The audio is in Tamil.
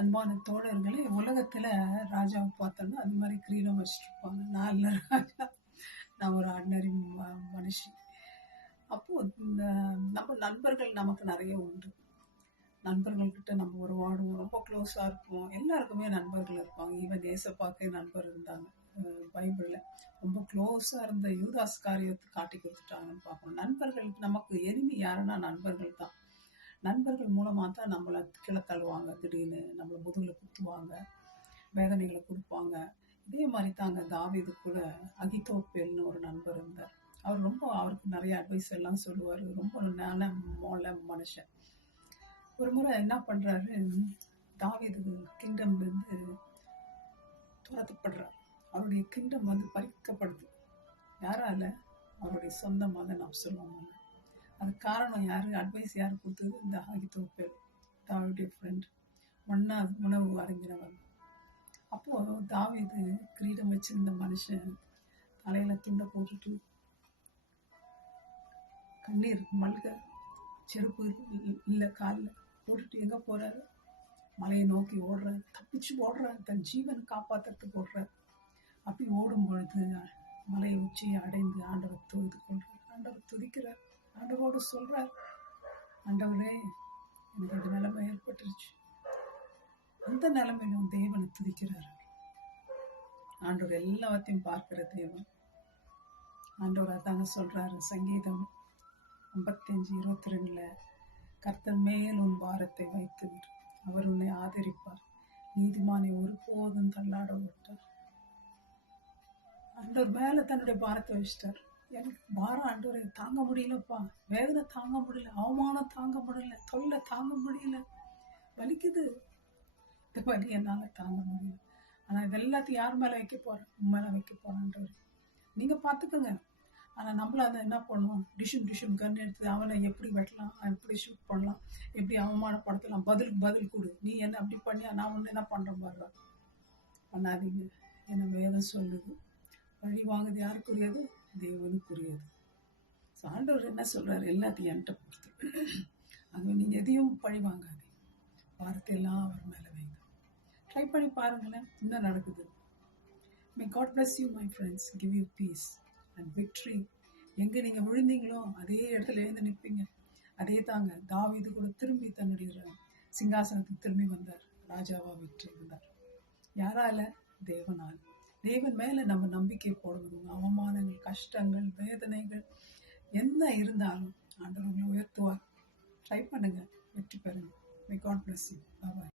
அன்பான தோழர்களே, உலகத்தில் ராஜாவை பார்த்தோன்னா அது மாதிரி கிரீடம் வச்சுருப்பாங்க. நான் இல்லை ராஜா, நான் ஒரு ஆர்டினரி மனுஷி. அப்போது இந்த நம்ம நண்பர்கள் நமக்கு நிறைய உண்டு. நண்பர்கள்கிட்ட நம்ம உறவாடுவோம், ரொம்ப க்ளோஸாக இருப்போம். எல்லாருக்குமே நண்பர்கள் இருப்பாங்க. ஈவன் ஏசப்பாக்கே நண்பர் இருந்தாங்க. பைபிளில் ரொம்ப க்ளோஸாக இருந்த யூதாஸ் காரியத்தை காட்டி கொடுத்துட்டாங்கன்னு பார்க்கணும். நண்பர்கள் நமக்கு எனிமி யாருன்னா நண்பர்கள் தான். நண்பர்கள் மூலமாக தான் நம்மளை கீழே தள்ளுவாங்க, திடீர்னு நம்மளை முதுகில் குத்துவாங்க, வேதனைகளை கொடுப்பாங்க. இதே மாதிரி தாங்க தாவீது கூட அகித்தோப்பேல்னு ஒரு நண்பர் இருந்தார். அவர் அவருக்கு நிறைய அட்வைஸ் எல்லாம் சொல்லுவார். ரொம்ப நல்ல மனுஷன். ஒரு முறை என்ன பண்ணுறாரு, தாவீது கிங்டம்லேருந்து துரத்தப்படுறார். அவருடைய கிங்டம் பறிக்கப்படுது. யாரால? அவருடைய சொந்த மகன் அப்சலோம். அதுக்கு காரணம் யாரு? அட்வைஸ் யார் கொடுத்தது? இந்த அகித்தோப்பேல், தாவீதுடைய ஃப்ரெண்ட், உணவு அறிஞரவன். அப்போது தாவீது கிரீடம் வச்சிருந்த மனுஷன் தலையில் துண்டை போட்டுட்டு கண்ணீர் மல்க, செருப்பு இல்லை காலில் போட்டுட்டு எங்கே போகிறாரு? மலையை நோக்கி ஓடுறாரு. தப்பிச்சு ஓடுறாரு, தன் ஜீவனை காப்பாற்றுறதுக்கு ஓடுறாரு. அப்படி ஓடும் பொழுது மலை உச்சியை அடைந்து ஆண்டவர் தொழுது கொள்றார். ஆண்டவர் துதிக்கிறார். ஆண்டவரோடு சொல்றார், ஆண்டவரே எனக்கு இந்த நிலைமை ஏற்பட்டுருச்சு. அந்த நிலைமையிலும் தேவனை துதிக்கிறார். ஆண்டவர் எல்லாத்தையும் பார்க்கிற தேவன். ஆண்டவர் அதாங்க சொல்றாரு, சங்கீதம் 55:22, கர்த்தர் மேல் உன் பாரத்தை வைத்து விடு, அவர் உன்னை ஆதரிப்பார், நீதிமானை ஒருபோதும் தள்ளாட விட்டார். ஆண்டவர் மேல தன்னுடைய பாரத்தை வச்சிட்டார். எனக்கு பாரம் ஆண்டவரை தாங்க முடியலப்பா, வேதனை தாங்க முடியல, அவமானம் தாங்க முடியல, தொல்லை தாங்க முடியல, வலிக்குது, இந்த வலி என்னால தாங்க முடியல. ஆனா இது எல்லாத்தையும் யார் மேல வைக்க போறேன்? உன் மேல வைக்க போறேன் ஆண்டவர், நீங்க பாத்துக்கோங்க. ஆனா நம்மள அதை என்ன பண்ணுவோம்? டிஷும் கன் எடுத்து அவனை எப்படி வெட்டலாம், எப்படி ஷூட் பண்ணலாம், எப்படி அவமானப்படுத்தலாம், பதில் கொடு. நீ என்ன அப்படி பண்ணியா, நான் ஒண்ணு என்ன பண்றேன் பாரு. பண்ணாதீங்க. என்ன வேதம் சொல்லுது, பழி வாங்குது யாருக்குரியது? தேவனுக்குரியது. ஆண்டவர் என்ன சொல்றாரு? எல்லாத்தையும் என்கிட்ட பொறுத்து. ஆகவே நீங்க எதையும் பழி வாங்காதீங்க, வார்த்தை எல்லாம் அவர் மேல வைங்க. ட்ரை பண்ணி பாருங்களேன் என்ன நடக்குது. May God bless you my friends, give you peace and victory. எங்க நீங்க விழுந்தீங்களோ அதே இடத்துல எழுந்து நிற்பீங்க. அதே தாங்க தாவீது கூட திரும்பி தன்னுடைய சிங்காசனத்துக்கு திரும்பி வந்தார், ராஜாவா வெற்றி இருந்தார். யாரால? தேவனால். தேவன் மேல நம்ம நம்பிக்கை போடணும். அவமானங்கள், கஷ்டங்கள், வேதனைகள் என்ன இருந்தாலும் ஆண்டவர் உங்களை உயர்த்துவார். ட்ரை பண்ணுங்க, வெற்றி பெறுங்க. May God bless you. Bye bye.